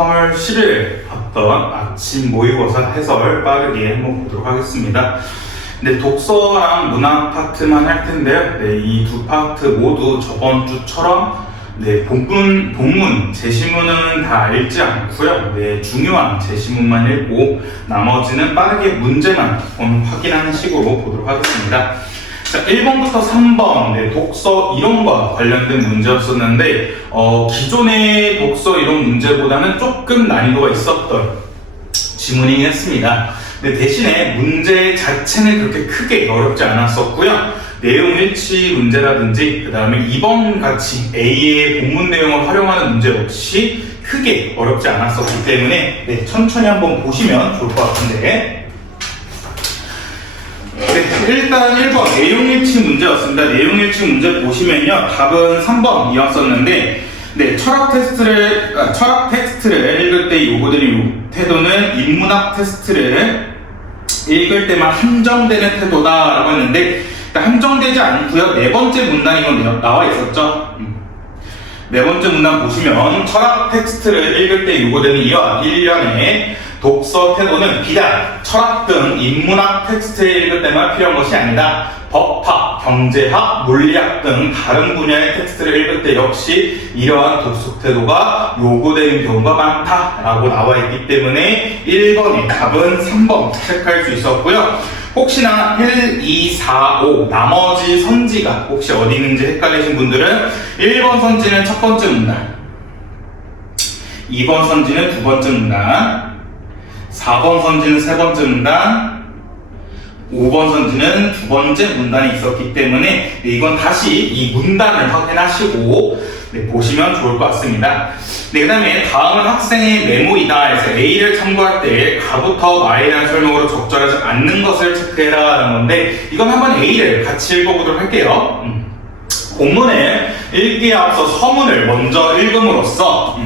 3월 10일 봤던 아침 모의고사 해설 빠르게 한번 보도록 하겠습니다. 네, 독서랑 문학 파트만 할 텐데요. 네, 이 두 파트 모두 저번 주처럼 본문, 제시문은 다 읽지 않고요. 네, 중요한 제시문만 읽고 나머지는 빠르게 문제만 확인하는 식으로 보도록 하겠습니다. 자, 1번부터 3번, 독서 이론과 관련된 문제였었는데, 기존의 독서 이론 문제보다는 조금 난이도가 있었던 지문이긴 했습니다. 대신에 문제 자체는 그렇게 크게 어렵지 않았었고요. 내용 일치 문제라든지, 그 다음에 2번 같이 A의 본문 내용을 활용하는 문제 역시 크게 어렵지 않았었기 때문에, 천천히 한번 보시면 좋을 것 같은데, 일단 1번 내용일치 문제였습니다. 내용일치 문제 보시면요, 답은 3번이었었는데, 철학 텍스트를 읽을 때 요구되는 태도는 인문학 텍스트를 읽을 때만 한정되는 태도다라고 했는데, 한정되지 않고요. 네 번째 문단 이건 나와 있었죠. 네 번째 문단 보시면 철학 텍스트를 읽을 때 요구되는 이와 일련의 독서 태도는 비단 철학 등 인문학 텍스트를 읽을 때만 필요한 것이 아니다. 법학, 경제학, 물리학 등 다른 분야의 텍스트를 읽을 때 역시 이러한 독서 태도가 요구되는 경우가 많다라고 나와 있기 때문에 1번의 답은 3번 체크할 수 있었고요. 혹시나 1, 2, 4, 5 나머지 선지가 혹시 어디 있는지 헷갈리신 분들은 1번 선지는 첫 번째 문단, 2번 선지는 두 번째 문단, 4번 선지는 세 번째 문단, 5번 선지는 두 번째 문단이 있었기 때문에 이건 다시 이 문단을 확인하시고 보시면 좋을 것 같습니다. 그 다음에 다음은 학생의 메모이다 해서 A를 참고할 때 가부터 마에 대한 설명으로 적절하지 않는 것을 체크해라 라는 건데, 이건 한번 A를 같이 읽어보도록 할게요. 본문을 읽기에 앞서 서문을 먼저 읽음으로써,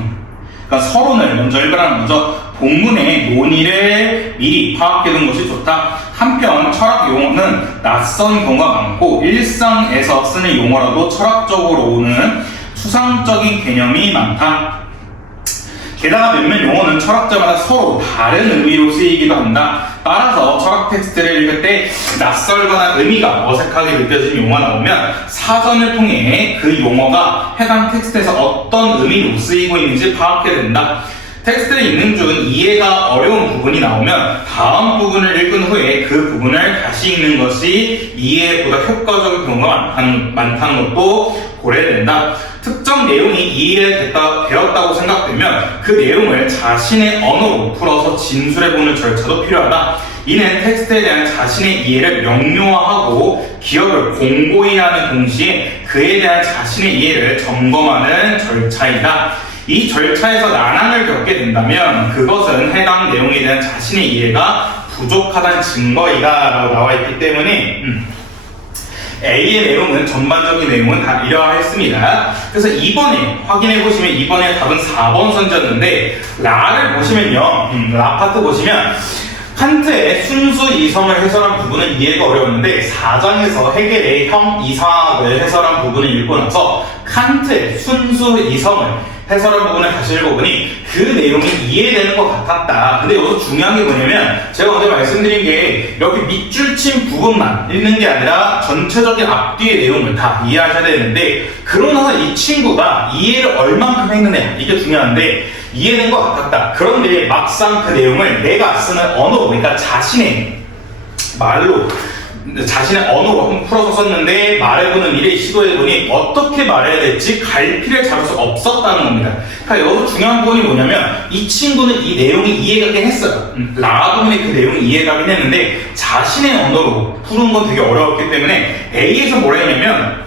그러니까 서론을 먼저 읽으라는 거죠. 본문의 논의를 미리 파악해두는 것이 좋다. 한편 철학 용어는 낯선 경우가 많고 일상에서 쓰는 용어라도 철학적으로는 추상적인 개념이 많다. 게다가 몇몇 용어는 철학자마다 서로 다른 의미로 쓰이기도 한다. 따라서 철학 텍스트를 읽을 때 낯설거나 의미가 어색하게 느껴지는 용어가 나오면 사전을 통해 그 용어가 해당 텍스트에서 어떤 의미로 쓰이고 있는지 파악해야 된다. 텍스트를 읽는 중 이해가 어려운 부분이 나오면 다음 부분을 읽은 후에 그 부분을 다시 읽는 것이 이해보다 효과적인 경우가 많다는 것도 고려해야 된다. 특정 내용이 이해되었다고 생각되면 그 내용을 자신의 언어로 풀어서 진술해보는 절차도 필요하다. 이는 텍스트에 대한 자신의 이해를 명료화하고 기억을 공고히 하는 동시에 그에 대한 자신의 이해를 점검하는 절차이다. 이 절차에서 난항을 겪게 된다면 그것은 해당 내용에 대한 자신의 이해가 부족하다는 증거이다 라고 나와 있기 때문에 A의 내용은 전반적인 내용은 다 이러했습니다. 그래서 2번에 확인해 보시면 2번의 답은 4번 선지였는데, 라를 보시면요, 라 파트 보시면 칸트의 순수 이성을 해설한 부분은 이해가 어려웠는데 4장에서 해겔의 형 이상학을 해설한 부분을 읽고 나서 칸트의 순수 이성을 해설한 부분을 다시 읽어보니 그 내용이 이해되는 것 같았다. 근데 여기서 중요한 게 뭐냐면, 제가 어제 말씀드린 게 여기 밑줄 친 부분만 읽는 게 아니라 전체적인 앞뒤의 내용을 다 이해하셔야 되는데, 그러고 나서 이 친구가 이해를 얼만큼 했느냐, 이게 중요한데 이해된 것 같았다. 그런데 막상 그 내용을 내가 쓰는 언어로, 그러니까 자신의 말로, 자신의 언어로 한번 풀어서 썼는데 말해보는 일에 시도해보니 어떻게 말해야 될지 갈피를 잡을 수 없었다는 겁니다. 그러니까 여기서 중요한 부분이 뭐냐면, 이 친구는 이 내용이 이해가긴 했어요. 라 부분에 그 내용이 이해가긴 했는데 자신의 언어로 푸는 건 되게 어려웠기 때문에 A에서 뭐라 했냐면,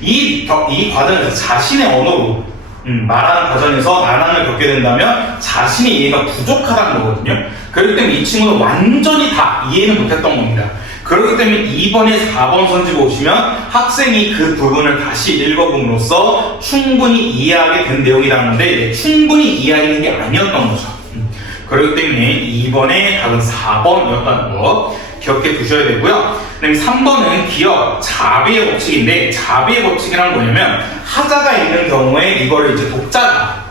이 과정에서 자신의 언어로 말하는 과정에서 난항을 겪게 된다면 자신의 이해가 부족하다는 거거든요. 그렇기 때문에 이 친구는 완전히 다 이해는 못했던 겁니다. 그렇기 때문에 2번에 4번 선지 보시면 학생이 그 부분을 다시 읽어봄으로써 충분히 이해하게 된 내용이라는 건데, 충분히 이해하는 게 아니었던 거죠. 그렇기 때문에 2번의 답은 4번이었다는 거 기억해 두셔야 되고요. 그다음에 3번은 기억, 자비의 법칙인데, 자비의 법칙이란 뭐냐면 하자가 있는 경우에 이거를 이제 독자가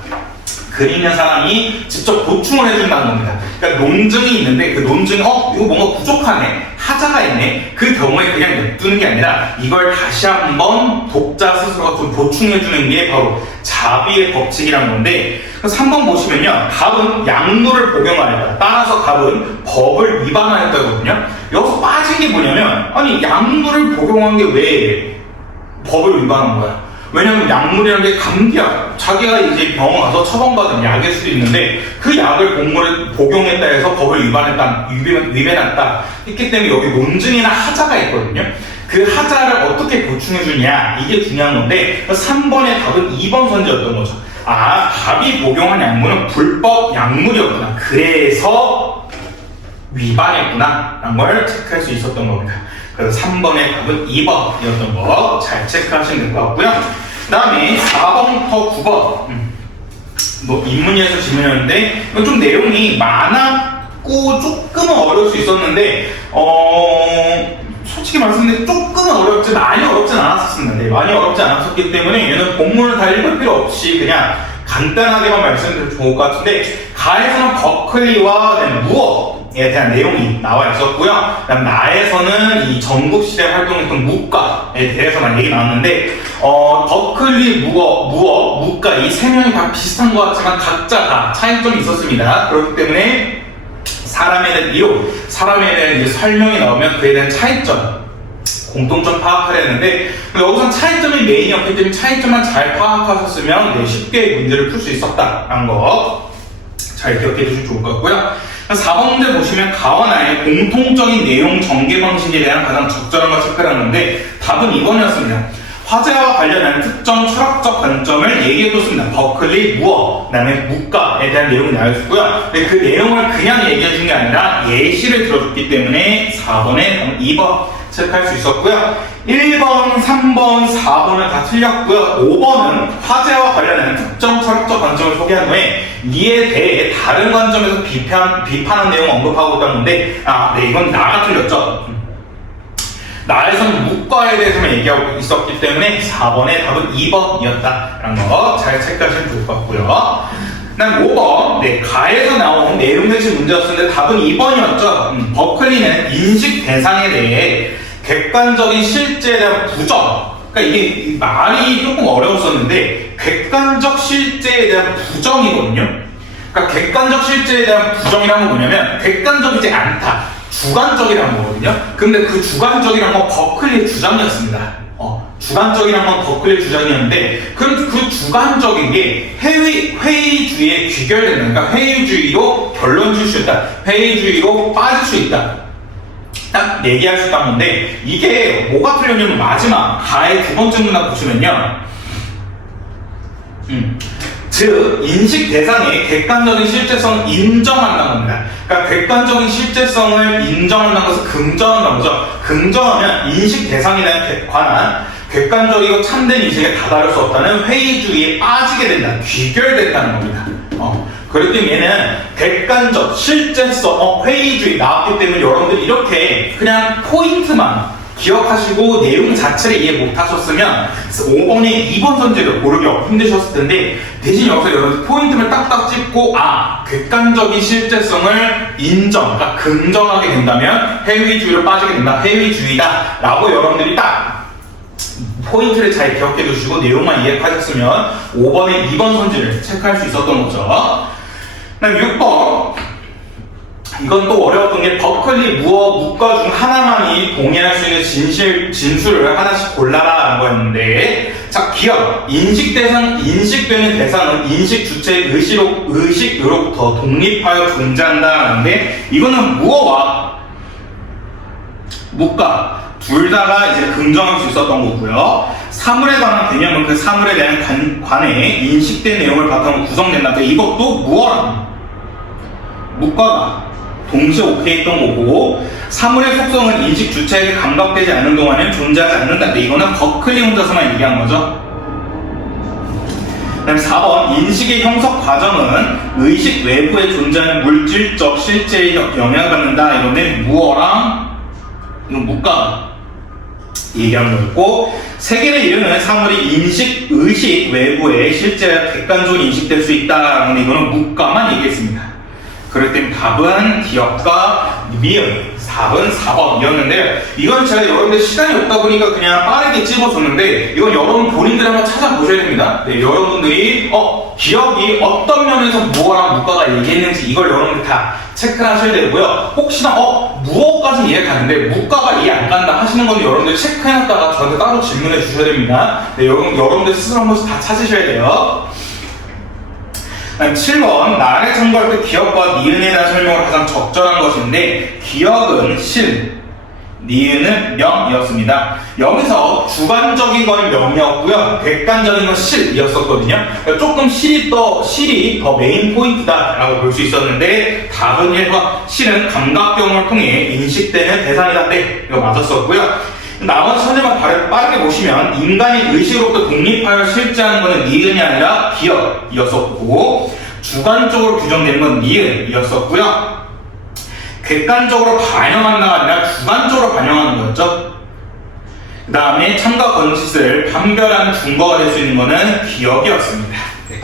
글 있는 사람이 직접 보충을 해준다는 겁니다. 그러니까 논증이 있는데 그 논증이 이거 뭔가 부족하네, 하자가 있네, 그 경우에 그냥 냅두는 게 아니라 이걸 다시 한번 독자 스스로가 좀 보충해주는 게 바로 자비의 법칙이라는 건데, 3번 보시면요, 답은 약물을 복용하였다, 따라서 답은 법을 위반하였다거든요. 여기서 빠진 게 뭐냐면, 아니 약물을 복용한 게 왜 법을 위반한 거야? 왜냐면 약물이라는 게 감기약, 자기가 이제 병원 가서 처방받은 약일 수도 있는데 그 약을 공물에 복용했다 해서 법을 위반했다 했기 때문에 여기 논증이나 하자가 있거든요. 그 하자를 어떻게 보충해주냐, 이게 중요한 건데 3번의 답은 2번 선지였던 거죠. 답이 복용한 약물은 불법 약물이었구나, 그래서 위반했구나 라는 걸 체크할 수 있었던 겁니다. 그래서 3번의 답은 2번이었던 거 잘 체크하시면 될 것 같고요. 그 다음에 4번부터 9번 뭐 인문이어서 질문이었는데 이건 좀 내용이 많았고 조금은 어려울 수 있었는데 솔직히 말씀드리면 조금은 어렵지 많이 어렵진 않았었습니다. 네, 많이 어렵지 않았었기 때문에 얘는 본문을 다 읽을 필요 없이 그냥 간단하게만 말씀드리면 좋을 것 같은데, 가에서는 버클리와 무어에 대한 내용이 나와 있었고요. 그다음 나에서는 이 전국시대 활동했던 무과에 대해서만 얘기 나왔는데, 버클리, 무어, 무과 이 세 명이 다 비슷한 것 같지만 각자 다 차이점이 있었습니다. 그렇기 때문에 사람에 대한 이론, 사람에 대한 이제 설명이 나오면 그에 대한 차이점, 공통점 파악하려 했는데 여기서 차이점이 메인이었기 때문에 차이점만 잘 파악하셨으면 쉽게 문제를 풀 수 있었다라는 거 잘 기억해 주시면 좋을 것 같고요. 4번 문제 보시면 가와 나의 공통적인 내용 전개 방식에 대한 가장 적절한 걸 체크하는 건데 답은 2번이었습니다. 화제와 관련한 특정 철학적 관점을 얘기해줬습니다. 버클리, 무어, 그 다음에 무과에 대한 내용이 나와있고요. 근데 그 내용을 그냥 얘기해준 게 아니라 예시를 들어줬기 때문에 4번에 2번 체크할 수 있었고요. 1번, 3번, 4번은 다 틀렸고요. 5번은 화제와 관련한 특정 철학적 관점을 소개한 후에 이에 대해 다른 관점에서 비판한 내용을 언급하고 있다는 건데 네, 이건 나가 틀렸죠. 나에서는 무과에 대해서만 얘기하고 있었기 때문에 4번의 답은 2번이었다라는 거 잘 체크하시면 좋을 것 같고요. 그 다음 5번, 네, 가에서 나온 내용 대신 문제였었는데 답은 2번이었죠. 버클리는 인식 대상에 대해 객관적인 실제에 대한 부정, 그러니까 이게 말이 조금 어려웠었는데 객관적 실제에 대한 부정이거든요. 그러니까 객관적 실제에 대한 부정이라는 건 뭐냐면 객관적이지 않다, 주관적이라는 거거든요. 근데 그 주관적이라는 건 버클리의 주장이었습니다. 주관적이라는 건 버클리의 주장이었는데 그 주관적인 게 회의주의에 귀결된다. 그러니까 회의주의로 결론 줄 수 있다, 회의주의로 빠질 수 있다, 딱 얘기할 수 있다는 건데 이게 뭐가 틀렸냐면 마지막 가의 두 번째 문단 보시면요, 즉 인식 대상의 객관적인 실제성을 인정한다는 겁니다. 그러니까 객관적인 실제성을 인정한다는 것은 긍정한다는 거죠. 긍정하면 인식 대상에 관한 객관적이고 참된 인식에 다다를 수 없다는 회의주의에 빠지게 된다, 귀결된다는 겁니다. 그렇기 때문에 얘는 객관적, 실제성, 회의주의 나왔기 때문에 여러분들 이렇게 그냥 포인트만 기억하시고 내용 자체를 이해 못하셨으면 5번에 2번 선지를 고르기 힘드셨을 텐데 대신 여기서 여러분들 포인트를 딱딱 짚고 객관적인 실제성을 인정, 그러니까 긍정하게 된다면 회의주의로 빠지게 된다, 회의주의다 라고 여러분들이 딱 포인트를 잘 기억해 두시고 내용만 이해하셨으면 5번에 2번 선지를 체크할 수 있었던 거죠. 그 다음 6번, 이건 또 어려웠던 게 버클리, 무어, 무과 중 하나만이 동의할 수 있는 진술을 하나씩 골라라 라는 거였는데, 자, 기억, 인식되는 대상은 인식 주체의 의식으로부터 독립하여 존재한다 라는데, 이거는 무어와 무과 둘 다가 이제 긍정할 수 있었던 거고요. 사물에 관한 개념은 그 사물에 대한 관해 인식된 내용을 바탕으로 구성된다. 이것도 무어랑 무과가 동시에 오케이 했던 거고, 사물의 속성은 인식 주체에게 감각되지 않는 동안에는 존재하지 않는다. 이거는 버클리 혼자서만 얘기한 거죠. 그 다음에 4번, 인식의 형성 과정은 의식 외부에 존재하는 물질적 실제에 영향을 받는다. 이건데 무어랑 이건 무과 얘기하는 거였고, 세계를 이루는 사물이 인식, 의식 외부에 실제 객관적으로 인식될 수 있다라는 이거는 무가만 얘기했습니다. 그럴 땐 답은 기억과 미음, 답은 4번이었는데, 이건 제가 여러분들 시간이 없다 보니까 그냥 빠르게 찍어줬는데, 이건 여러분 본인들 한번 찾아보셔야 됩니다. 네, 여러분들이 기억이 어떤 면에서 무어랑 무가가 얘기했는지 이걸 여러분들 다 체크를 하셔야 되고요. 혹시나 무어까지 이해가는데 무가가 이해 안 간다 하시는 건 여러분들 체크해놨다가 저한테 따로 질문해 주셔야 됩니다. 네, 여러분들 스스로 한 번씩 다 찾으셔야 돼요. 7번, 나를 참고할 때 기억과 니은에 대한 설명을 가장 적절한 것인데, 기억은 실, 니은은 명이었습니다. 여기서 주관적인 건 명이었고요, 객관적인 건 실이었었거든요. 조금 실이 더 메인 포인트다라고 볼 수 있었는데, 답은 1번, 실은 감각 경험을 통해 인식되는 대상이다. 네, 이거 맞았었고요. 나머지 선생님만 빠르게 보시면 인간이 의식으로부터 독립하여 실제하는 것은 니은이 아니라 기억이었었고, 주관적으로 규정되는 건 니은이었었고요, 객관적으로 반영한다가 아니라 주관적으로 반영하는 거였죠. 그 다음에 참과 거짓을 판별하는 증거가 될 수 있는 것은 기억이었습니다. 네.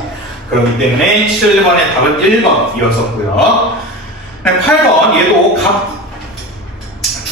그렇기 때문에 7번의 답은 1번이었었고요. 8번, 얘도 각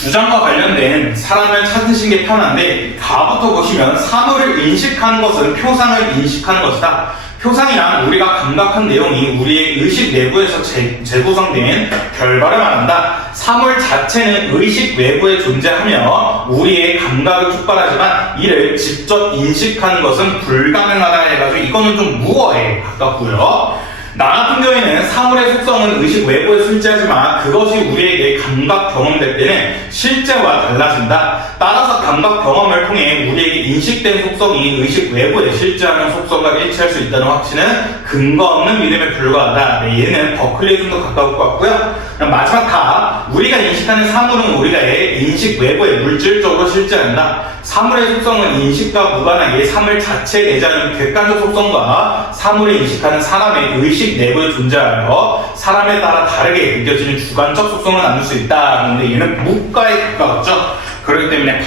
주장과 관련된 사람을 찾으신 게 편한데, 가부터 보시면 사물을 인식하는 것은 표상을 인식하는 것이다. 표상이란 우리가 감각한 내용이 우리의 의식 내부에서 재구성된 결과를 말한다. 사물 자체는 의식 외부에 존재하며 우리의 감각을 촉발하지만 이를 직접 인식하는 것은 불가능하다 해가지고 이거는 좀 무어에 가깝고요. 나 같은 경우에는 사물의 속성은 의식 외부에 존재하지만 그것이 우리에게 감각 경험될 때는 실제와 달라진다. 따라서 감각 경험을 통해 우리에게 인식된 속성이 의식 외부에 실제하는 속성과 일치할 수 있다는 확신은 근거 없는 믿음에 불과하다. 네, 얘는 버클리에 좀 더 가까울 것 같고요. 마지막 답, 우리가 인식하는 사물은 우리의 인식 외부에 물질적으로 실제한다. 사물의 속성은 인식과 무관하게 사물 자체에 내재하는 객관적 속성과 사물을 인식하는 사람의 의식 내부에 존재하여 사람에 따라 다르게 느껴지는 주관적 속성을 나눌 수 있다. 그런데 얘는 무가에 가까웠죠. 그렇기 때문에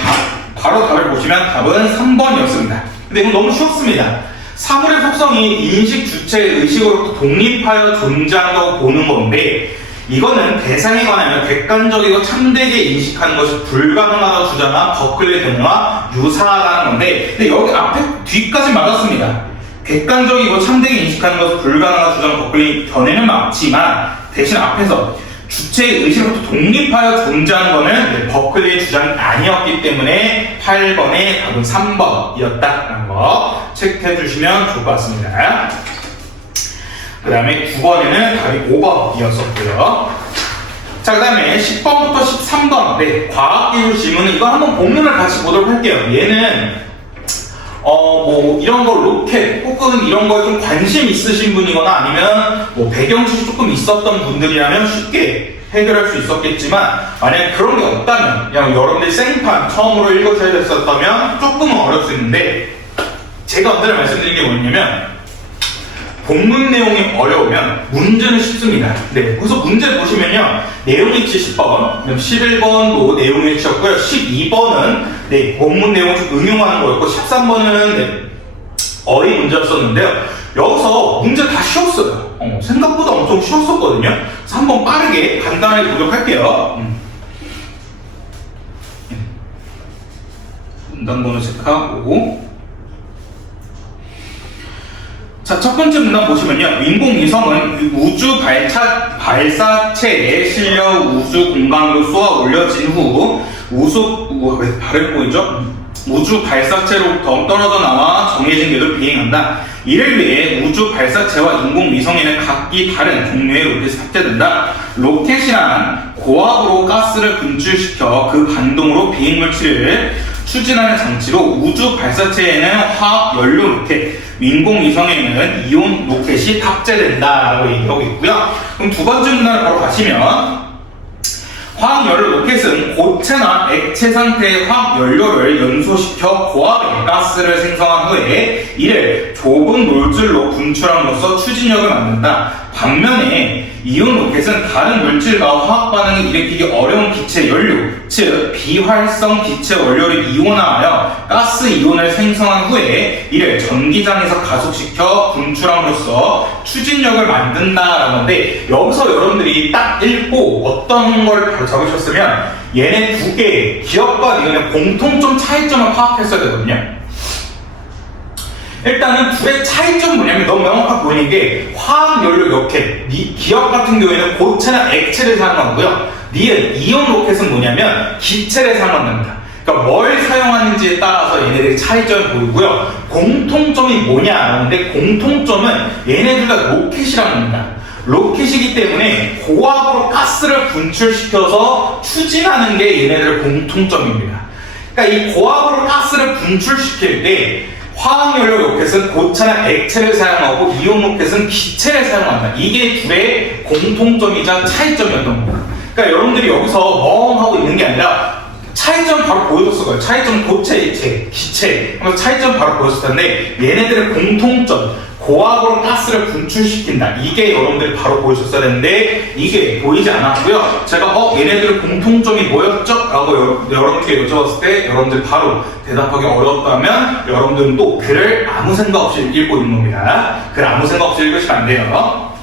바로 답을 보시면 답은 3번이었습니다. 근데 이건 너무 쉬웠습니다. 사물의 속성이 인식 주체의 의식으로부터 독립하여 존재한다고 보는 건데, 이거는 대상에 관하여 객관적이고 참되게 인식하는 것이 불가능하다고 주장한 버클리 견해와 유사하다는 건데, 근데 여기 앞에 뒤까지 맞았습니다. 객관적이고 참되게 인식하는 것이 불가능하다고 주장한 버클리 견해는 맞지만 대신 앞에서 주체의 의식으로부터 독립하여 존재하는 것은 버클리의 주장이 아니었기 때문에 8번의 답은 3번이었다라는 거 체크해 주시면 좋을 것 같습니다. 그 다음에 9번에는 답이 5번이었었고요. 자, 그 다음에 10번부터 13번. 네, 과학기술 질문은 이거 한번 본문을 같이 보도록 할게요. 얘는, 이런 거 로켓, 혹은 이런 거에 좀 관심 있으신 분이거나 아니면 배경지식 조금 있었던 분들이라면 쉽게 해결할 수 있었겠지만, 만약에 그런 게 없다면, 그냥 여러분들이 생판 처음으로 읽으셔야 됐었다면 조금은 어려울 수 있는데, 제가 언제나 말씀드린 게 뭐냐면, 본문 내용이 어려우면 문제는 쉽습니다. 네, 그래서 문제 보시면요, 내용일치 10번, 11번도 내용일치였고요, 12번은 네, 본문 내용을 좀 응용하는 거였고, 13번은 네, 어휘 문제였었는데요. 여기서 문제 다 쉬웠어요. 생각보다 엄청 쉬웠었거든요. 그래서 한번 빠르게 간단하게 보도록 할게요. 문단번호 체크하고. 자, 첫 번째 문단 보시면요, 인공위성은 우주 발사체에 실려 우주 공간으로 쏘아 올려진 후 왜 발을 보이죠? 우주 발사체로부터 떨어져 나와 정해진 궤도를 비행한다. 이를 위해 우주 발사체와 인공위성에는 각기 다른 종류의 로켓이 탑재된다. 로켓이란 고압으로 가스를 분출시켜 그 반동으로 비행물질을 추진하는 장치로, 우주 발사체에는 화학 연료 로켓, 인공위성에는 이온 로켓이 탑재된다라고 얘기하고 있고요. 그럼 두 번째 문단을 바로 가시면, 화학연료 로켓은 고체나 액체 상태의 화학연료를 연소시켜 고압의 가스를 생성한 후에 이를 좁은 노즐로 분출함으로써 추진력을 만든다. 반면에 이온 로켓은 다른 물질과 화학 반응을 일으키기 어려운 빛의 연료, 즉 비활성 빛의 원료를 이온화하여 가스 이온을 생성한 후에 이를 전기장에서 가속시켜 분출함으로써 추진력을 만든다라는 건데, 여기서 여러분들이 딱 읽고 어떤 걸 바로 적으셨으면 얘네 두 개 기업과 이온의 공통점 차이점을 파악했어야 되거든요. 일단은 둘의 차이점은 뭐냐면 너무 명확하게 보이는 게 화학연료 로켓, 기업 같은 경우에는 고체나 액체를 사용하고요. 니은 이온 로켓은 뭐냐면 기체를 사용합니다. 그러니까 뭘 사용하는지에 따라서 얘네들의 차이점을 보이고요. 공통점이 뭐냐는데, 공통점은 얘네 둘 다 로켓이라는 겁니다. 로켓이기 때문에 고압으로 가스를 분출시켜서 추진하는 게 얘네들의 공통점입니다. 그러니까 이 고압으로 가스를 분출시킬 때 화학연료 로켓은 고체나 액체를 사용하고 이온 로켓은 기체를 사용한다. 이게 둘의 공통점이자 차이점이었던 겁니다. 그러니까 여러분들이 여기서 멍하고 있는 게 아니라 차이점 바로 보여줬을 거예요. 차이점 고체, 액체, 기체 하면서 차이점 바로 보여줬을 텐데, 얘네들의 공통점 고압으로 가스를 분출시킨다. 이게 여러분들이 바로 보여줬어야 되는데 이게 보이지 않았고요. 제가 얘네들의 공통점이 뭐였죠? 라고 여러분께 여쭤봤을 때 여러분들 바로 대답하기 어려웠다면 여러분들은 또 글을 아무 생각 없이 읽고 있는 겁니다. 글 아무 생각 없이 읽으시면 안 돼요.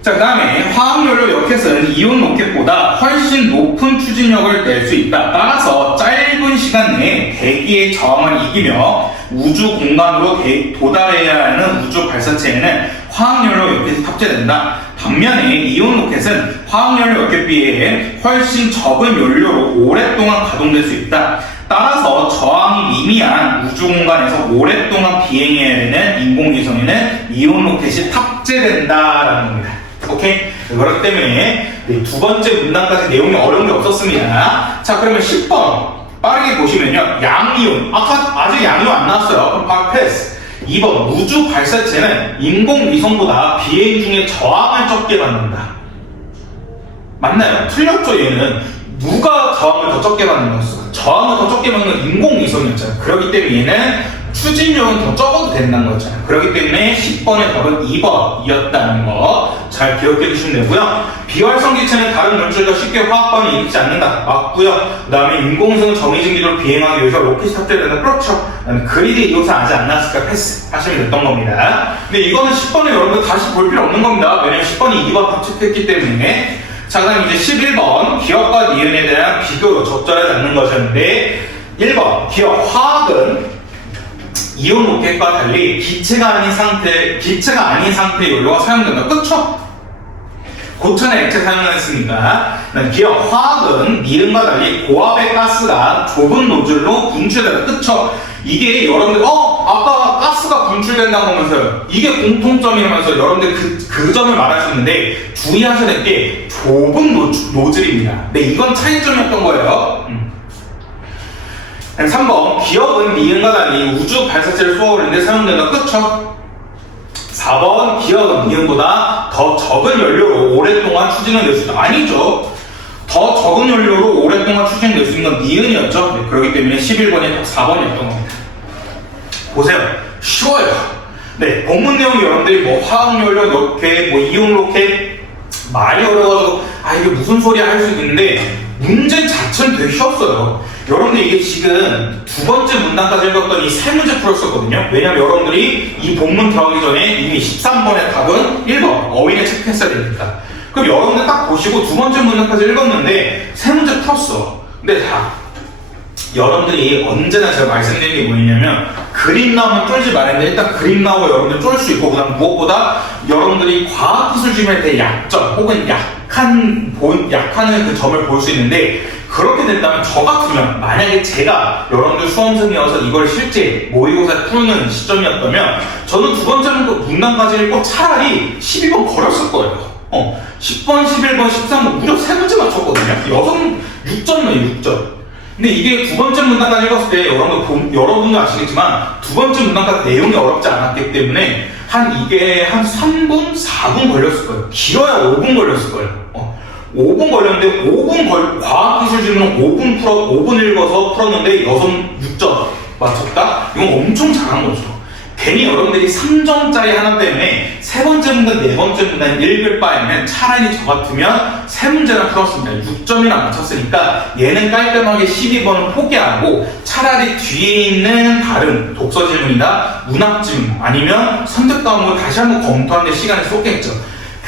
자, 그 다음에 화학연료 로켓은 이온 로켓보다 훨씬 높은 추진력을 낼 수 있다. 따라서 짧은 시간 내에 대기의 저항을 이기며 우주 공간으로 도달해야 하는 우주 발사체에는 화학연료 로켓이 탑재된다. 반면에 이온 로켓은 화학연료 로켓에 비해 훨씬 적은 연료로 오랫동안 가동될 수 있다. 따라서 저항이 미미한 우주 공간에서 오랫동안 비행해야 되는 인공위성에는 이온 로켓이 탑재된다라는 겁니다. 오케이? 그렇기 때문에 두 번째 문단까지 내용이 어려운 게 없었습니다. 자, 그러면 10번 빠르게 보시면요, 양이온, 아직 양이온 안 나왔어요. 그럼 바로 패스. 2번 우주 발사체는 인공위성보다 비행 중에 저항을 적게 받는다. 맞나요? 틀렸죠. 얘는 누가 저항을 더 적게 받는 거였어? 저항을 더 적게 받는 건 인공위성이었잖아요. 그렇기 때문에 얘는 추진력은 더 적어도 된다는 거잖아요. 그렇기 때문에 10번의 답은 2번이었다는 거 잘 기억해 주시면 되고요. 비활성 기체는 다른 물질과 쉽게 화학 반응을 일으키지 않는다. 맞고요. 그 다음에 인공위성은 정해진 기로를 비행하기 위해서 로켓이 탑재된다. 그렇죠. 그리드 이것은 아직 안 나왔으니까 패스 하시면 됐던 겁니다. 근데 이거는 10번에 여러분들 다시 볼 필요 없는 겁니다. 왜냐면 10번이 2번 탑재했기 때문에. 자, 그 다음 이제 11번 기업과 니은에 대한 비교로 적절하지 않는 것이었는데, 1번 기업 화학은 이온 로켓과 달리 기체가 아닌 상태의 연료가 사용된다. 그쵸? 고체나 액체 사용했으니까. 기업 화학은 니은과 달리 고압의 가스가 좁은 노즐로 분출된다. 그쵸? 이게 여러분들 아까 가스가 분출된다고 하면서요, 이게 공통점이라면서 여러분들 그 점을 말할 수 있는데 주의하셔야 될 게 좁은 노즐입니다. 네, 이건 차이점이었던 거예요. 3번 기업은 니은과 달리 우주 발사체를 쏘아올리는데 사용된다. 그쵸? 4번 기업은 니은보다 더 적은 연료로 오랫동안 추진을 낼 수 있다. 아니죠. 더 적은 연료로 오랫동안 추진을 낼 수 있는 건 니은이었죠. 네, 그렇기 때문에 11번이 4번이었던 겁니다. 보세요. 쉬워요. 네, 본문 내용이 여러분들이 뭐 화학연료 로켓, 뭐 이온 로켓 말이 어려워서 이게 무슨 소리야 할 수 있는데 문제 자체는 되게 쉬웠어요. 여러분들 이게 지금 두 번째 문단까지 읽었더니 세 문제 풀었었거든요. 왜냐면 여러분들이 이 본문 들어가기 전에 이미 13번의 답은 1번 어휘를 체크했어야 되니까. 그럼 여러분들 딱 보시고 두 번째 문단까지 읽었는데 세 문제 풀었어. 근데 여러분들이 언제나 제가 말씀드리는 게 뭐냐면 그림 나오면 쫄지 말았는데, 일단 그림 나오고 여러분들 쫄 수 있고, 그 다음 무엇보다 여러분들이 과학기술주의에 대해 약점 혹은 약한 그 점을 볼 수 있는데, 그렇게 된다면 저 같으면 만약에 제가 여러분들 수험생이어서 이걸 실제 모의고사에 푸는 시점이었다면 저는 두 번째 문단까지 읽고 차라리 12번 버렸을 거예요. 10번, 11번, 13번 무려 세 문제 맞췄거든요. 6점이에요, 6점. 근데 이게 두 번째 문단까지 읽었을 때 여러분도 아시겠지만 두 번째 문단까지 내용이 어렵지 않았기 때문에 이게 한 3분, 4분 걸렸을 거예요. 길어야 5분 걸렸을 거예요. 5분 걸렸는데 과학기술주의는 5분 읽어서 풀었는데 6점 맞췄다? 이건 엄청 잘한 거죠. 괜히 여러분들이 3점짜리 하나 때문에 세 번째 문단, 네 번째 문단 읽을 바에는 차라리 저 같으면 세 문제나 풀었습니다. 6점이나 맞췄으니까 얘는 깔끔하게 12번은 포기하고 차라리 뒤에 있는 다른 독서 질문이나 문학 질문 아니면 선택 과목을 다시 한번 검토하는 데 시간을 쏟겠죠.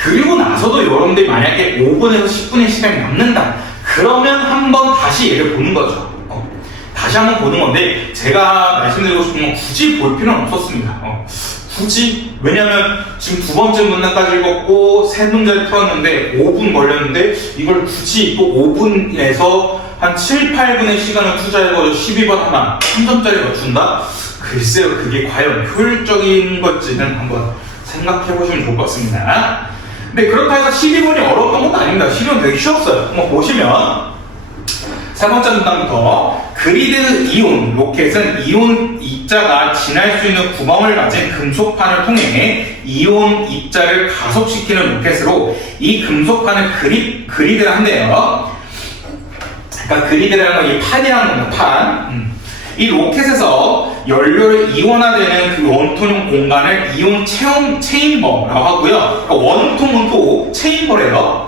그리고 나서도 여러분들이 만약에 5분에서 10분의 시간이 남는다. 그러면 한번 다시 얘를 보는 거죠. 다시 한번 보는 건데 제가 말씀드리고 싶은 건 굳이 볼 필요는 없었습니다. 굳이 왜냐면 지금 두 번째 문단까지 읽었고 세 문제를 풀었는데 5분 걸렸는데 이걸 굳이 또 5분에서 한 7, 8분의 시간을 투자해서 12번 하나 3점짜리 맞춘다? 글쎄요, 그게 과연 효율적인 것지는 한번 생각해 보시면 좋을 것 같습니다. 근데 그렇다 해서 12번이 어려웠던 것도 아닙니다. 12번 되게 쉬웠어요. 한번 보시면 세 번째 문단부터 그리드 이온 로켓은 이온 입자가 지날 수 있는 구멍을 가진 금속판을 통해 이온 입자를 가속시키는 로켓으로 이 금속판을 그리드를 한대요. 그러니까 그리드라는 건 이 판이라는 겁니다. 판. 이 로켓에서 연료를 이온화되는 그 원통형 공간을 이온 체인버라고 하고요. 그러니까 원통은 또 체인버래요.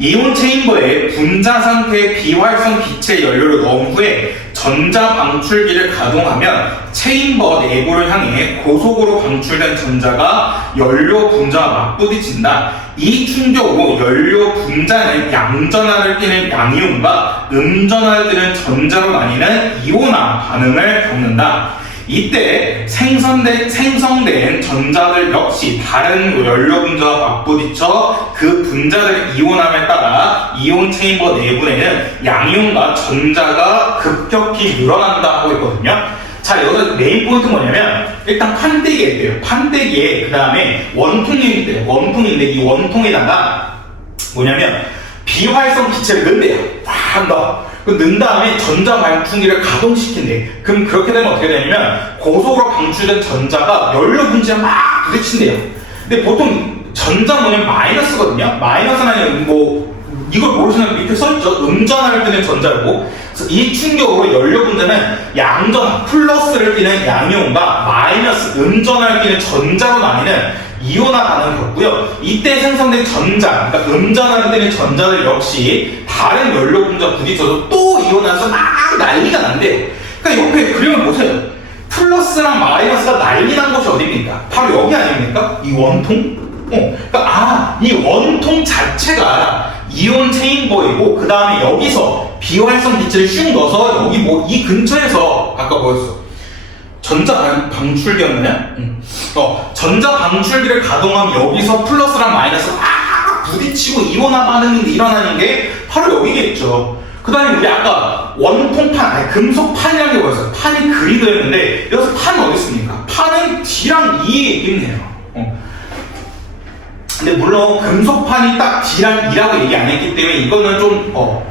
이온 체인버에 분자 상태의 비활성 기체 연료를 넣은 후에 전자 방출기를 가동하면 체인버 내부를 향해 고속으로 방출된 전자가 연료 분자와 맞부딪힌다. 이 충격으로 연료 분자는 양전하를 띠는 양이온과 음전하를 띠는 전자로 나뉘는 이온화 반응을 겪는다. 이때 생성된 전자들 역시 다른 연료 분자와 맞부딪혀 그 분자들 이온함에 따라 이온 체인버 내부에는 양이온과 전자가 급격히 늘어난다 하고 있거든요. 자, 여기서 메인 포인트 뭐냐면 일단 판때기에 있대요. 판때기에 그 다음에 원통인데 이 원통에다가 뭐냐면 비활성 기체를 넣는데요. 확 넣어. 넣은 다음에 전자 방출기를 가동시킨대. 그럼 그렇게 되면 어떻게 되냐면 고속으로 방출된 전자가 연료 분자에 막 부딪힌대요. 근데 보통 전자 뭐냐면 마이너스거든요. 마이너스는 아니라 뭐 이걸 모르시는 밑에 써있죠. 음전하를 띠는 전자고. 그래서 이 충격으로 연료 분자는 양전 플러스를 띠는 양이온과 마이너스 음전하를 띠는 전자로 나뉘는 이온화 반응을 겪고요. 이때 생성된 전자, 그러니까 음전하를 띠는 전자들 역시 다른 연료 분자 부딪혀서 또 이온화해서 막 난리가 난대요. 그러니까 옆에 그림을 보세요. 플러스랑 마이너스가 난리 난 곳이 어디입니까? 바로 여기 아닙니까? 이 원통? 그러니까 이 원통 자체가 이온 체인버이고 그 다음에 여기서 비활성 기체를 슉 넣어서 여기 뭐 이 근처에서 아까 뭐였어? 전자 방출기였나요? 전자 방출기를 가동하면 여기서 플러스랑 마이너스가 부딪히고 이온화 반응이 일어나는 게 바로 여기겠죠. 그 다음에 우리 아까 원통판, 금속판이라는 게 뭐였어요? 판이 그리드였는데 여기서 판 어디 있습니까? 판은 D랑 E에 있네요. 근데 물론 금속판이 딱 D랑 E라고 얘기 안 했기 때문에 이거는 좀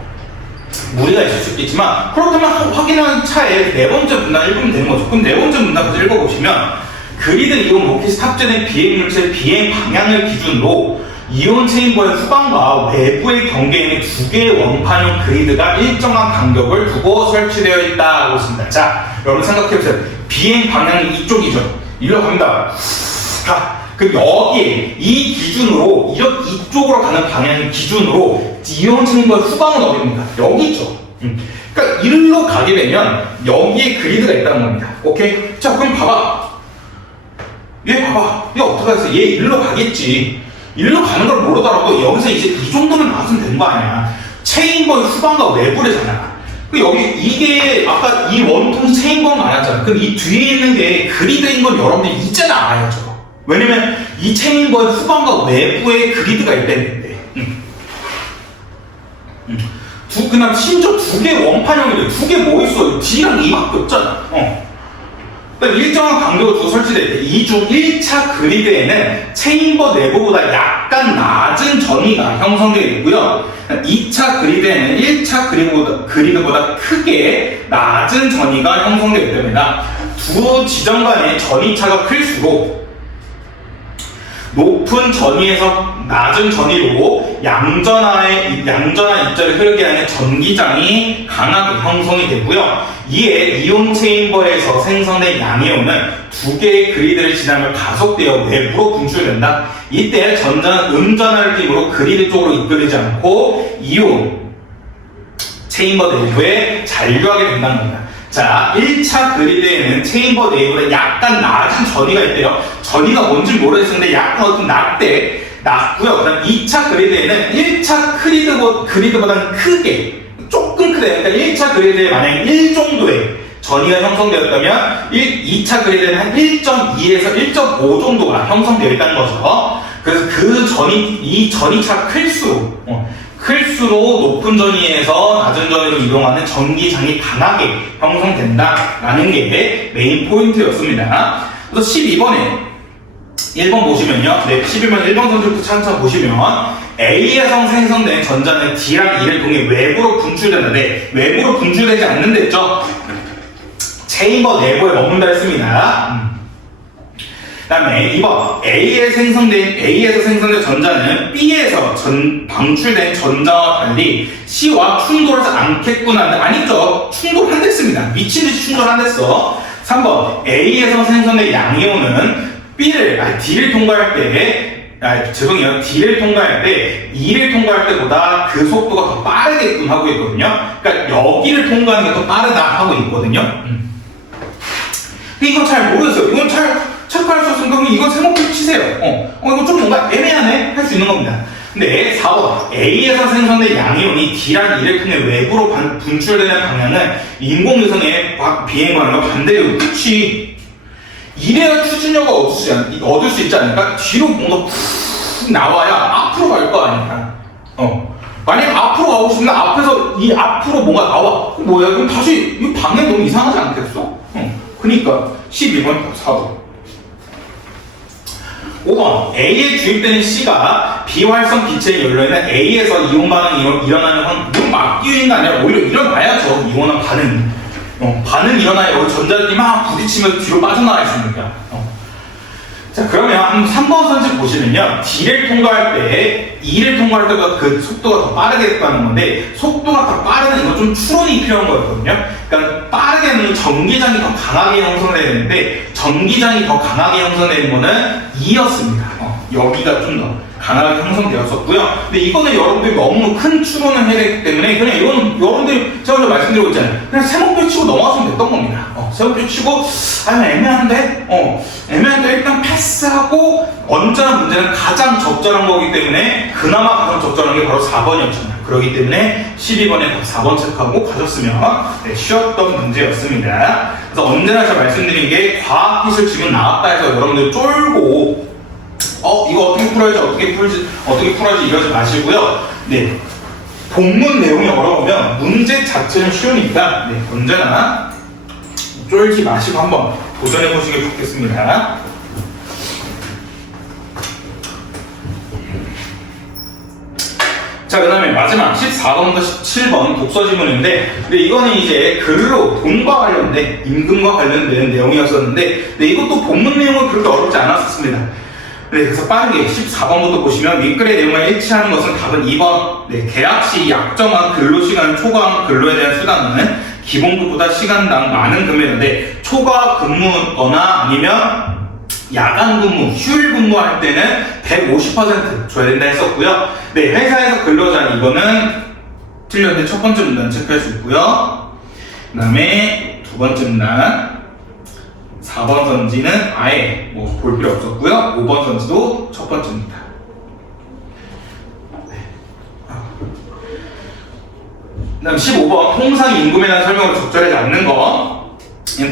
무리가 있을 수 있겠지만 그렇다면 확인한 차에 네 번째 문단 읽으면 되는 거죠. 그럼 네 번째 문단까지 읽어보시면 그리드 이온 로켓이 탑재된 비행 물체의 비행 방향을 기준으로 이온 체인버의 후방과 외부의 경계에는 두 개의 원판형 그리드가 일정한 간격을 두고 설치되어 있다고 했습니다. 자, 여러분 생각해보세요. 비행 방향이 이쪽이죠. 일로 갑니다. 그럼 여기에 이 기준으로 이쪽으로 가는 방향의 기준으로 이온 체인버의 후방은 어디입니까? 여기 있죠. 그러니까 일로 가게 되면 여기에 그리드가 있다는 겁니다. 오케이? 자, 그럼 봐봐. 얘 봐봐. 얘 어떻게 해서 얘 일로 가겠지. 일로 가는 걸 모르더라도 여기서 이제 이 정도는 나왔으면 되는 거 아니야. 체인버의 후방과 외부래잖아. 여기 이게 아까 이 원통 체인버는 알았잖아. 그럼 이 뒤에 있는 게 그리드인 건 여러분들이 이제는 알아야죠. 왜냐면 이 체인버의 후방과 외부에 그리드가 있다는데. 그다음 심지어 두 개 원판형인데 두 개 뭐 있어? D랑 E밖에 없잖아. 그러니까 일정한 간격을 두고 설치될 때 이 중 1차 그리드에는 체인버 내부보다 약간 낮은 전위가 형성되어 있고요. 2차 그리드에는 1차 그리드보다 크게 낮은 전위가 형성되어 있답니다. 두 지점 간의 전위차가 클수록 높은 전위에서 낮은 전위로 양전하 입자를 흐르게 하는 전기장이 강하게 형성이 되고요. 이에 이온 체인버에서 생성된 양이온은 두 개의 그리드를 지나며 가속되어 외부로 분출된다. 이때 전자는 음전하를 힘으로 그리드 쪽으로 이끌리지 않고 이온 체인버 내부에 잔류하게 된다는 겁니다. 자, 1차 그리드에는 체인버 내부에 약간 낮은 전위가 있대요. 전위가 뭔지 모르겠는데 약간 어떤 낮고요. 그 다음 2차 그리드에는 1차 그리드보다는 크게, 조금 크대. 그러니까 1차 그리드에 만약 1 정도의 전위가 형성되었다면 2차 그리드에는 한 1.2에서 1.5 정도가 형성되어 있다는 거죠. 그래서 이 전위차 클수록 높은 전위에서 낮은 전위로 이동하는 전기장이 강하게 형성된다라는 게 메인 포인트였습니다. 그래서 12번에 1번 보시면요. 네, 11번 1번 선수부터 차근차근 보시면 A에서 생성된 전자는 D랑 E를 통해 외부로 분출되는데 외부로 분출되지 않는다 했죠. 체인버 내부에 머문다 했습니다. 그 다음에 2번 A에서 생성된 전자는 B에서 방출된 전자와 달리 C와 충돌하지 않겠구나. 아니죠. 충돌한다 했습니다. 미친듯이 충돌한댔어. 3번 A에서 생성된 양이온은 D를 통과할 때 D를 통과할 때 E를 통과할 때보다 그 속도가 더 빠르게끔 하고 있거든요. 그러니까 여기를 통과하는 게 더 빠르다 하고 있거든요. 근데 이건 잘 모르겠어요. 이건 잘 체크할 수 없으면 그럼 이건 세모표 치세요. 이거 좀 뭔가 애매하네 할 수 있는 겁니다. 근데 4번 A에서 생성된 양이온이 D랑 E를 통해 외부로 분출되는 방향은 인공위성의 비행관과 반대로 그치. 이래야 추진력을 얻을 수 있지 않을까? 뒤로 뭔가 푹 나와야 앞으로 갈 거 아니야. 만약 앞으로 가고 싶으면 앞에서 이 앞으로 뭔가 나와. 뭐야? 그럼 다시 이 방향 너무 이상하지 않겠어? 그니까 12번 4번 5번 A에 주입되는 C가 비활성 기체의 연료에는 A에서 이온 반응이 일어나는 이건 막 끼우는 게 아니라 오히려 일어나야죠. 이온한 반응이 일어나야 전자들이 막 부딪히면서 뒤로 빠져나갈 수 있는 거야. 자, 그러면 한번 3번 선지 보시면요. D를 통과할 때, E를 통과할 때보다 그 속도가 더 빠르게 됐다는 건데, 속도가 더 빠르는 이건 좀 추론이 필요한 거였거든요. 그러니까 빠르게는 전기장이 더 강하게 형성돼야 되는데, 전기장이 더 강하게 형성되는 거는 E였습니다. 여기가 좀 더 강하게 형성되었었고요. 근데 이거는 여러분들이 너무 큰 추론을 해야 되기 때문에 그냥 이거는 여러분들이 제가 먼저 말씀드리고 있잖아요. 그냥 세모표 치고 넘어갔으면 됐던 겁니다. 세모표 치고 애매한데 일단 패스하고 언제나 문제는 가장 적절한 거기 때문에 그나마 가장 적절한 게 바로 4번이었잖아요. 그렇기 때문에 12번에 4번 체크하고 가셨으면 쉬웠던 문제였습니다. 그래서 언제나 제가 말씀드린 게 과학기술 지금 나왔다 해서 여러분들 쫄고 이거 어떻게 풀어야지 이러지 마시고요. 네. 본문 내용이 어려우면 문제 자체는 쉬우니까 언제나 쫄지 마시고 한번 도전해 보시길 좋겠습니다. 자, 그 다음에 마지막 14번부터 17번 독서 지문인데, 근데 이거는 이제 돈과 관련된, 임금과 관련된 내용이었었는데, 이것도 본문 내용은 그렇게 어렵지 않았었습니다. 그래서 빠르게 14번부터 보시면 윗글의 내용과 일치하는 것은 답은 2번. 계약 시 약정한 근로시간을 초과한 근로에 대한 수당은 기본급보다 시간당 많은 금액인데 초과 근무거나 아니면 야간 근무, 휴일 근무할 때는 150% 줘야 된다 했었고요. 회사에서 근로자 이거는 틀렸는데 첫 번째 문단 체크할 수 있고요. 그 다음에 두 번째 문단 4번 선지는 아예 볼 필요 없었고요. 5번 선지도 첫 번째입니다. 그 다음 15번 통상 임금에 대한 설명으로 적절하지 않는 거.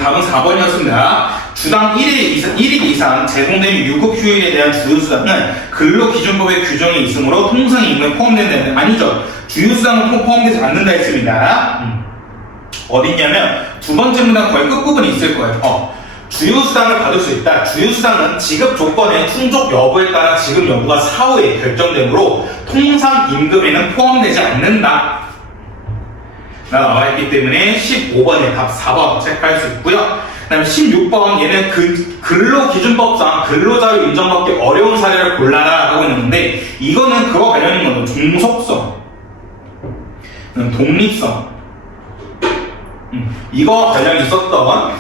답은 4번이었습니다. 주당 1일 이상 제공되는 유급 휴일에 대한 주휴수당은 근로기준법의 규정이 있으므로 통상 임금에 포함된다는 아니죠. 주휴수당은 포함되지 않는다 했습니다. 어딨냐면 두 번째 문단 거의 끝부분에 있을 거예요. 주휴수당을 받을 수 있다. 주휴수당은 지급 조건의 충족 여부에 따라 지급 여부가 사후에 결정되므로 통상 임금에는 포함되지 않는다. 나와 있기 때문에 15번의 답 4번 체크할 수 있고요. 그다음에 16번 얘는 근로기준법상 근로자로 인정받기 어려운 사례를 골라라 하고 있는데 이거는 그거 관련인 거죠. 종속성, 독립성, 이거 관련이 있었던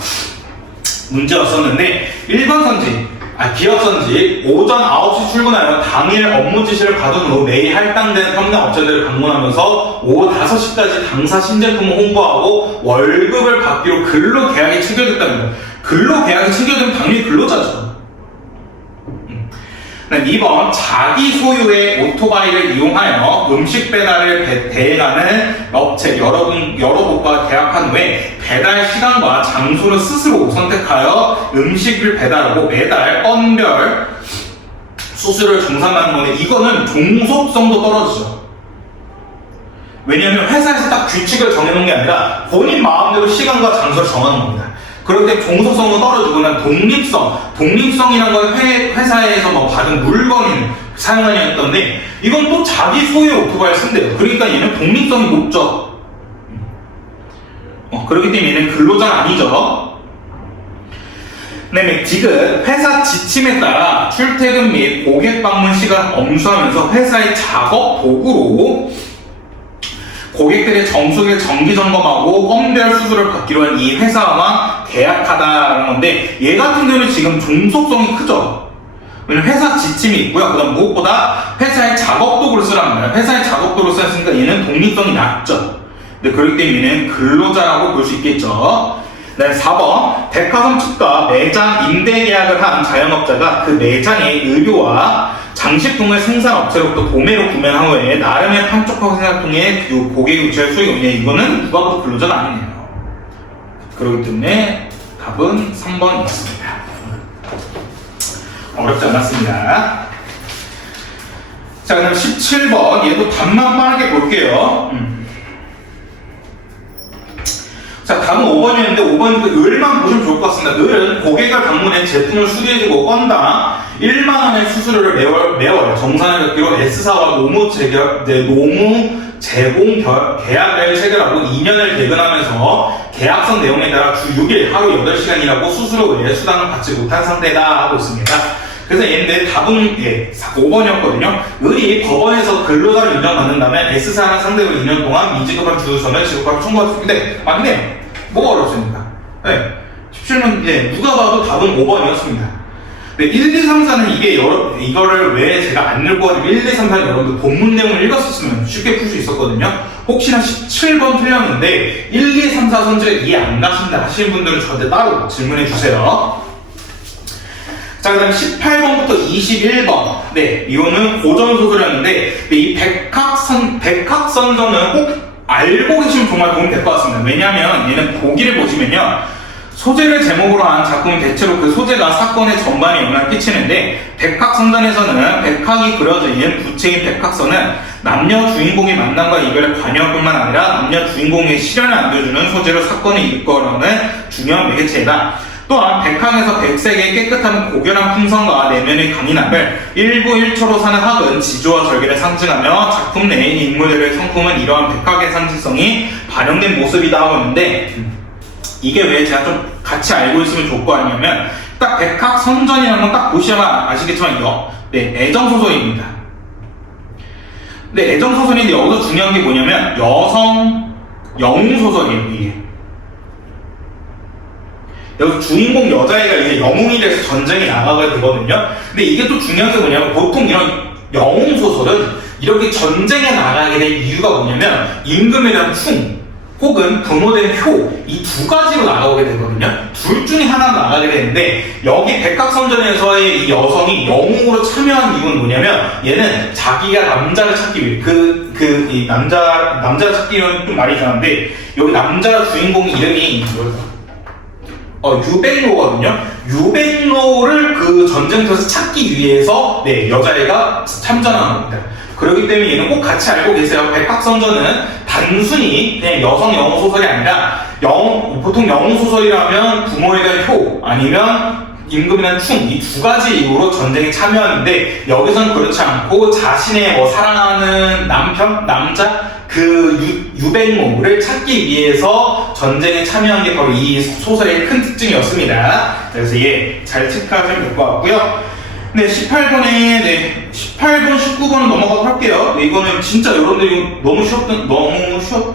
문제였었는데 1번 선지, 기업선지 오전 9시 출근하여 당일 업무 지시를 받은 후 매일 할당된 평당 업체들을 방문하면서 오후 5시까지 당사 신제품을 홍보하고 월급을 받기로 근로계약이 체결됐다는 거예요. 근로계약이 체결되면 당연히 근로자죠. 2번 자기 소유의 오토바이를 이용하여 음식 배달을 대행하는 업체 여러 곳과 계약한 후에 배달 시간과 장소를 스스로 선택하여 음식을 배달하고 매달 건별 수수료를 정산하는 건데 이거는 종속성도 떨어지죠. 왜냐하면 회사에서 딱 규칙을 정해놓은 게 아니라 본인 마음대로 시간과 장소를 정하는 겁니다. 그럴 때 종속성도 떨어지고 난 독립성이라는 건 회사에서 뭐 받은 물건인 사용하냐였던데 이건 또 자기 소유의 오토바이를 쓴대요. 그러니까 얘는 독립성이 높죠. 그렇기 때문에 얘는 근로자가 아니죠. 그다음에 디귿 회사 지침에 따라 출퇴근 및 고객 방문 시간을 엄수하면서 회사의 작업 도구로 고객들의 정수기를 정기 점검하고 건별 수수료를 받기로 한 이 회사와 계약하다라는 건데 얘 같은 경우는 지금 종속성이 크죠. 왜냐면 회사 지침이 있고요. 그다음 무엇보다 회사의 작업 도구를 쓰라는 거예요. 회사의 작업 도구를 쓰니까 얘는 독립성이 낮죠. 근데 그렇기 때문에 얘는 근로자라고 볼 수 있겠죠. 네, 4번 백화점 측과 매장 임대 계약을 한 자영업자가 그 매장의 의류와 장식품을 생산업체로부터 도매로 구매한 후에 나름의 판촉하고 생산 통해 고객 유치할 수익이 없냐. 이거는 누가 봐도 근로자가 아니네요. 그렇기 때문에 답은 3번이었습니다. 어렵지 않았습니다. 자, 그다음 17번 얘도 답만 빠르게 볼게요. 자, 다음은 5번이었는데 5번은 그 을만 보시면 좋을 것 같습니다. 을은 고객을 방문해 제품을 수리해주고 건당 1만원의 수수료를 매월 정산을 받기로 S사와 노무 제공 계약을 체결하고 2년을 개근하면서 계약서 내용에 따라 주 6일 하루 8시간이라고 수수료 외에 수당을 받지 못한 상태다 하고 있습니다. 그래서 얘인데 답은 5번이었거든요. 을이 법원에서 근로자를 인정받는다면 S사를 상대로 2년 동안 미지급한 주소면 지급과를 청구할 수 있는데 맞네요. 뭐가 어렵습니까? 네. 17번 누가 봐도 답은 5번이었습니다. 네, 1, 2, 3, 4는 이거를 왜 제가 안 읽고 가지고 1, 2, 3, 4는 여러분들 본문 내용을 읽었었으면 쉽게 풀 수 있었거든요. 혹시나 17번 틀렸는데 1, 2, 3, 4 선지가 이해 안 가신다 하시는 분들은 저한테 따로 질문해 주세요. 자, 그 다음에 18번부터 21번. 네, 이거는 고전소설이었는데, 이 백학선전은 꼭 알고 계시면 정말 도움이 될 것 같습니다. 왜냐하면 얘는 보기를 보시면요. 소재를 제목으로 한 작품은 대체로 그 소재가 사건의 전반에 영향을 끼치는데, 백학선전에서는 백학이 그려져 있는 부채인 백학선은 남녀 주인공의 만남과 이별의 관여뿐만 아니라 남녀 주인공의 실현을 안겨주는 소재로 사건을 이끌어가는 중요한 매개체이다. 또한 백학에서 백색의 깨끗한 고결한 품성과 내면의 강인함을 일부 일초로 사는 학은 지조와 절개를 상징하며 작품 내의 인물들의 성품은 이러한 백학의 상징성이 반영된 모습이다 하고 있는데 이게 왜 제가 좀 같이 알고 있으면 좋을 거 아니냐면 딱 백학 선전이라는 건 딱 보시면 아시겠지만 애정소설입니다. 근데 애정소설인데 여기서 중요한 게 뭐냐면 영웅소설이에요. 이게 여기 주인공 여자애가 이제 영웅이 돼서 전쟁에 나가게 되거든요. 근데 이게 또 중요한 게 뭐냐면 보통 이런 영웅소설은 이렇게 전쟁에 나가게 된 이유가 뭐냐면 임금에 대한 충 혹은 부모된 효 이 두 가지로 나가게 되거든요. 둘 중에 하나 나가게 되는데 여기 백학선전에서의 이 여성이 영웅으로 참여한 이유는 뭐냐면 얘는 자기가 남자를 찾기 위해 이 남자를 찾기 위한 좀 말이 이상한데 여기 남자 주인공 이름이 유백로거든요. 유백로를 그 전쟁터에서 찾기 위해서 여자애가 참전하는 겁니다. 그렇기 때문에 얘는 꼭 같이 알고 계세요. 백학선전은 단순히 그냥 여성 영웅소설이 아니라 보통 영웅소설이라면 부모에 대한 효 아니면 임금에 대한 충 이 두 가지 이유로 전쟁에 참여하는데 여기서는 그렇지 않고 자신의 사랑하는 남자 그 유백모를 찾기 위해서 전쟁에 참여한 게 바로 이 소설의 큰 특징이었습니다. 그래서 잘 체크하시면 될 것 같고요. 네, 18번, 19번은 넘어가도록 할게요. 네, 이거는 진짜 여러분들이 너무 쉬웠던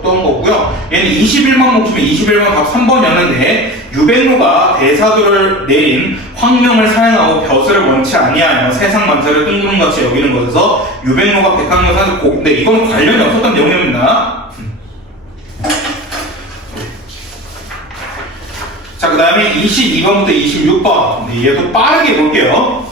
거고요. 얘는 21번 보시면 21번 답 3번이었는데, 유백모가 대사도를 내린 황룡을 사행하고 벼슬을 원치 아니하여 세상 만사를 뜬구름같이 여기는 것에서 유백모가 백학명사를 네, 이건 관련이 없었던 내용입니다. 자, 그 다음에 22번부터 26번. 네, 얘도 빠르게 볼게요.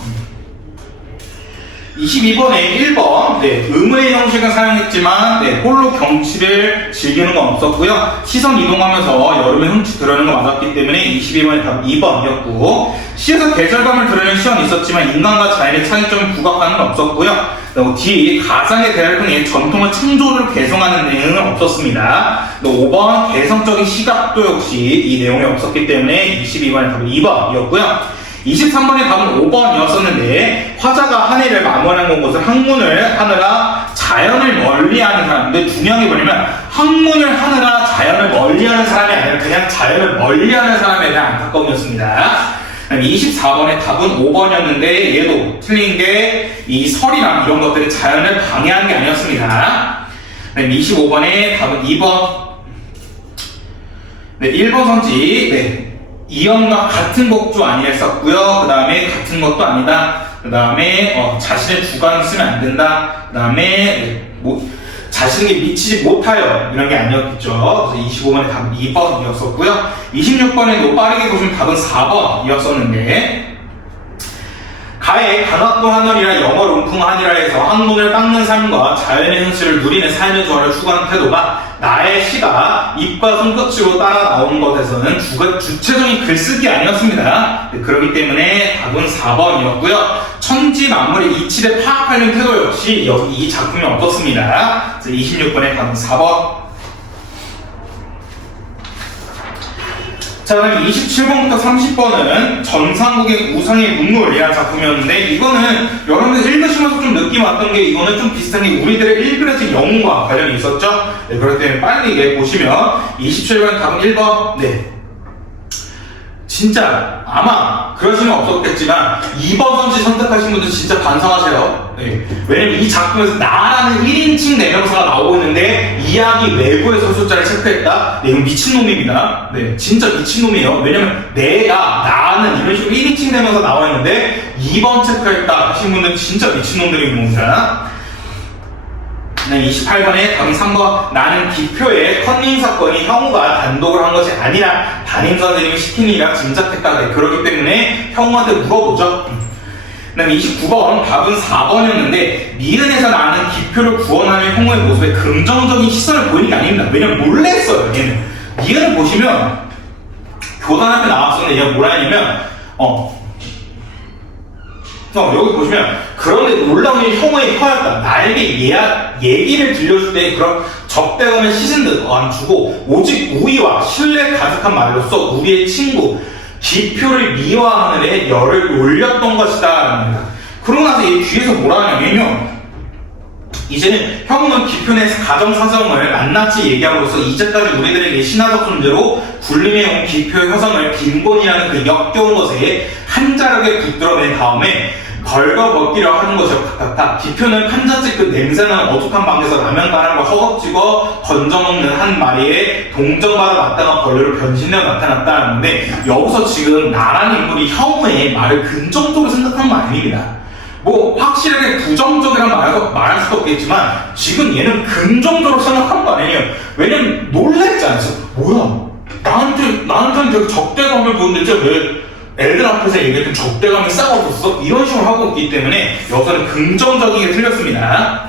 22번에 1번, 의문의 형식은 사용했지만, 홀로 경치를 즐기는 건 없었고요. 시선 이동하면서 여름의 흠칫 드러내는 거 맞았기 때문에 22번의 답 2번이었고, 시에서 계절감을 드러내는 시험이 있었지만, 인간과 자연의 차이점을 부각하는 건 없었고요. 뒤, 가상의 대화를 통해 전통의 창조를 개성하는 내용은 없었습니다. 5번, 개성적인 시각도 역시 이 내용이 없었기 때문에 22번의 답은 2번이었고요. 23번의 답은 5번이었었는데, 화자가 한 해를 마무리한 것을 학문을 하느라 자연을 멀리하는 사람인데, 중요한 게 뭐냐면 학문을 하느라 자연을 멀리하는 사람이 아니라 그냥 자연을 멀리하는 사람에 대한 안타까움이었습니다. 24번의 답은 5번이었는데, 얘도 틀린 게 이 설이랑 이런 것들이 자연을 방해하는 게 아니었습니다. 25번의 답은 2번. 1번 선지, 이언과 같은 곡조 아니라 했었고요. 그 다음에 같은 것도 아니다. 그 다음에 자신의 주관을 쓰면 안 된다. 그 다음에 자신에게 미치지 못하여 이런 게 아니었겠죠. 그래서 25번의 답은 2번이었었고요. 26번에도 빠르게 보시면 답은 4번이었었는데, 가에 간악도 하늘이라 영어 lum풍하니라 해서 학문을 닦는 삶과 자연의 현실을 누리는 삶의 조화를 추구하는 태도가 나의 시가 입과 손끝으로 따라 나오는 것에서는 주체적인 글쓰기 아니었습니다. 그렇기 때문에 답은 4번이었고요. 천지 만물의 이치를 파악하는 태도 역시 여기 이 작품에 없었습니다. 26번의 답은 4번. 자, 그다음 27번부터 30번은 전상국의 우상의 문물이라는 작품이었는데, 이거는 여러분들 읽으시면서 좀 느낌 왔던 게, 이거는 좀 비슷한 게 우리들의 일그러진 영웅과 관련이 있었죠. 그렇기 때문에 빨리 보시면 27번 답은 1번. 진짜 아마 그러시면 없었겠지만 2번 선지 선택하신 분들 진짜 반성하세요. 왜냐면 이 작품에서 나라는 1인칭 대명사가 나오고 있는데 이야기 외부에서 숫자를 체크했다? 이건 미친놈입니다. 진짜 미친놈이에요. 왜냐면 내가, 나는 이런 식으로 1인칭 대명사 나와 있는데 2번 체크했다 하신 분들은 진짜 미친놈들인 겁니다. 28번에 답은 3번. 나는 기표의 컨닝 사건이 형우가 단독으로 한 것이 아니라 담임 선생님이 시킨 일이라 짐작했다. 그렇기 때문에 형우한테 물어보죠. 그 다음에 29번 답은 4번이었는데, 미은에서 나는 기표를 구원하는 형우의 모습에 긍정적인 시선을 보이는 게 아닙니다. 왜냐면 몰래 했어요. 얘는 미은을 보시면 교단 앞에 나왔었는데 얘가 뭐라 했냐면 여기 보시면, 그런데 놀라운 일이 형우의 혀였다. 나에게 얘기를 들려줄 때 그런 적대감을 씻은 듯 안 주고 오직 우위와 신뢰 가득한 말로써 우리의 친구 기표를 미화하는 데 열을 올렸던 것이다 합니다. 그러고 나서 얘 뒤에서 뭐라 하냐면요, 이제는 형우는 기표 내 가정사정을 낱낱이 얘기함으로써 이제까지 우리들에게 신화적 존재로 군림해온 기표의 혀성을 빈곤이라는 그 역겨운 것에 한자력에 붙들어낸 다음에 벌거벗기려 하는 것이 같았다. 기표는 판자집 그 냄새나는 어둑한 방에서 라면 가랑과 허겁지거 건져먹는 한 마리의 동정받아 마땅한 벌레로 변신되어 나타났다는데, 여기서 지금 나라는 인물이 형우의 말을 긍정적으로 생각한 거 아닙니다. 확실하게 부정적이란 말할 수도 없겠지만 지금 얘는 긍정적으로 생각한 거 아니에요. 왜냐면 놀랬잖아요. 뭐야, 나한테는 되게 적대감을 보는데 왜 애들 앞에서 얘기했던 적대감이 싸워졌어? 이런 식으로 하고 있기 때문에 여기서는 긍정적이게 틀렸습니다.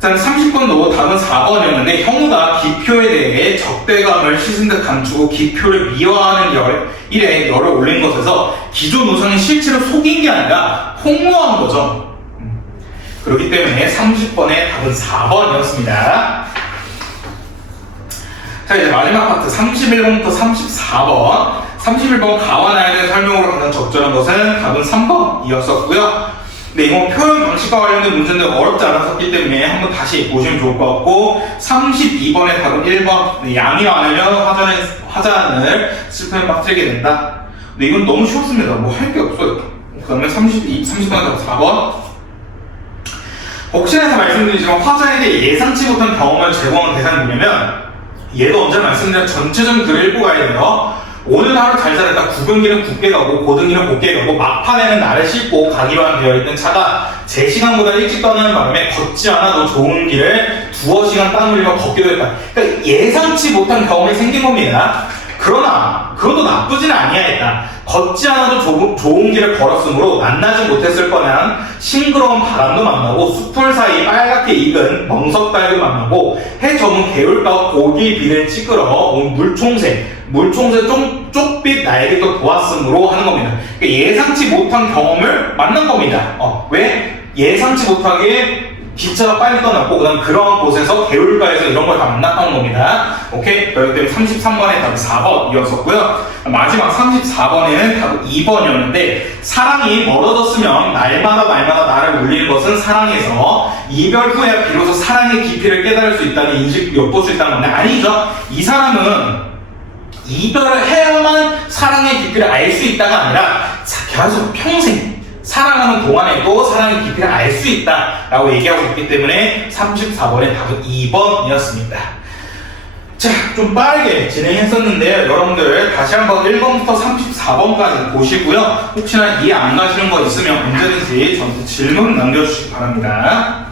자, 30번도 답은 4번이었는데, 형우가 기표에 대해 적대감을 씻은 듯 감추고 기표를 미화하는 일에 열을 올린 것에서 기존 우상이 실제로 속인 게 아니라 폭로한 거죠. 그렇기 때문에 30번의 답은 4번이었습니다. 자, 이제 마지막 파트 31번부터 34번. 31번 가와나에 대한 설명으로 가장 적절한 것은 답은 3번이었었고요. 근데 이건 표현 방식과 관련된 문제인데 어렵지 않았었기 때문에 한번 다시 보시면 좋을 것 같고 32번의 답은 1번 양이 많으면 화잔을 실패에 빠뜨리게 된다. 근데 이건 너무 쉬웠습니다. 뭐 할 게 없어요. 그 다음에 30번의 답 4번 혹시나 말씀드리지만 화자에게 예상치 못한 경험을 제공한 대상이 뭐냐면 얘도 언제 말씀드린 전체적인 글을 읽고 가야 돼요. 오늘 하루 잘 살았다. 구근기는 굳게 가고 고등기는 곱게 가고 막판에는 나를 싣고 가기로 되어있던 차가 제 시간보다 일찍 떠나는 바람에 걷지 않아도 좋은 길을 두어 시간 땀 흘리며 걷기도 했다. 그러니까 예상치 못한 경험이 생긴 겁니다. 그러나 그것도 나쁘지는 아니하였다. 걷지 않아도 좋은 길을 걸었으므로 만나지 못했을 뻔한 싱그러운 바람도 만나고 숲풀 사이 빨갛게 익은 멍석달도 만나고 해 저문 개울가와 고기 비를 찌끄러 온 물총새 쪽빛 날개도 보았으므로 하는 겁니다. 그러니까 예상치 못한 경험을 만난 겁니다. 왜? 예상치 못하게 기차가 빨리 떠났고 그다음 그러한 곳에서 개울가에서 이런 걸 다 만났다는 겁니다. 오케이? 그렇기 때문에 33번에 답이 4번이었었고요. 마지막 34번에는 답이 2번이었는데 사랑이 멀어졌으면 날마다 나를 울리는 것은 사랑에서 이별 후에야 비로소 사랑의 깊이를 깨달을 수 있다는 인식 엿볼 수 있다는 건데 아니죠. 이 사람은 이별을 해야만 사랑의 깊이를 알 수 있다가 아니라 계속 평생 사랑하는 동안에도 사랑의 깊이를 알 수 있다라고 얘기하고 있기 때문에 34번의 답은 2번이었습니다. 자, 좀 빠르게 진행했었는데요. 여러분들 다시 한번 1번부터 34번까지 보시고요. 혹시나 이해 안 가시는 거 있으면 언제든지 저한테 질문 남겨주시기 바랍니다.